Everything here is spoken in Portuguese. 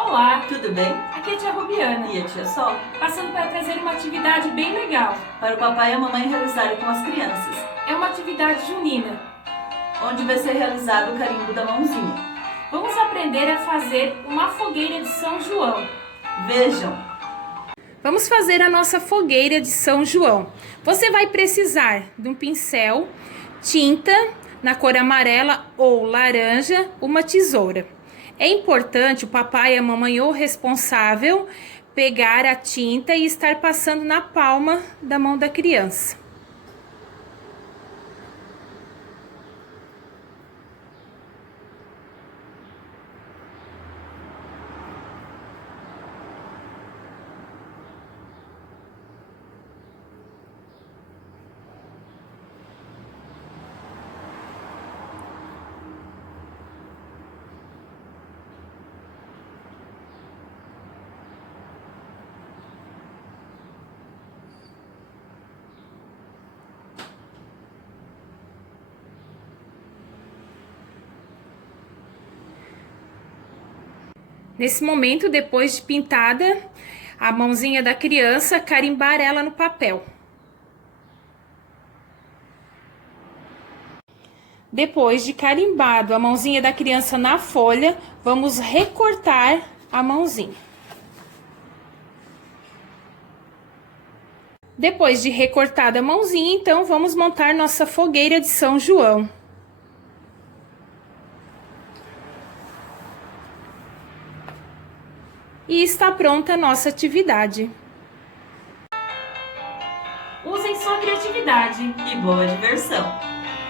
Olá, Tudo bem? aqui é a tia Rubiana, E a tia Sol? passando para trazer uma atividade bem legal. Para o papai e a mamãe realizarem com as crianças, É uma atividade junina. onde vai ser realizado o carimbo da mãozinha. Vamos aprender a fazer uma fogueira de São João. Vejam, Vamos fazer a nossa fogueira de São João. Você vai precisar de um pincel, tinta na cor amarela ou laranja, uma tesoura. É importante o papai, a mamãe ou o responsável pegar a tinta e estar passando na palma da mão da criança. Nesse momento, depois de pintada a mãozinha da criança, carimbar ela no papel. Depois de carimbado a mãozinha da criança na folha, vamos recortar a mãozinha. Depois de recortada a mãozinha, então, vamos montar nossa fogueira de São João. E está pronta a nossa atividade. Usem sua criatividade. e boa diversão!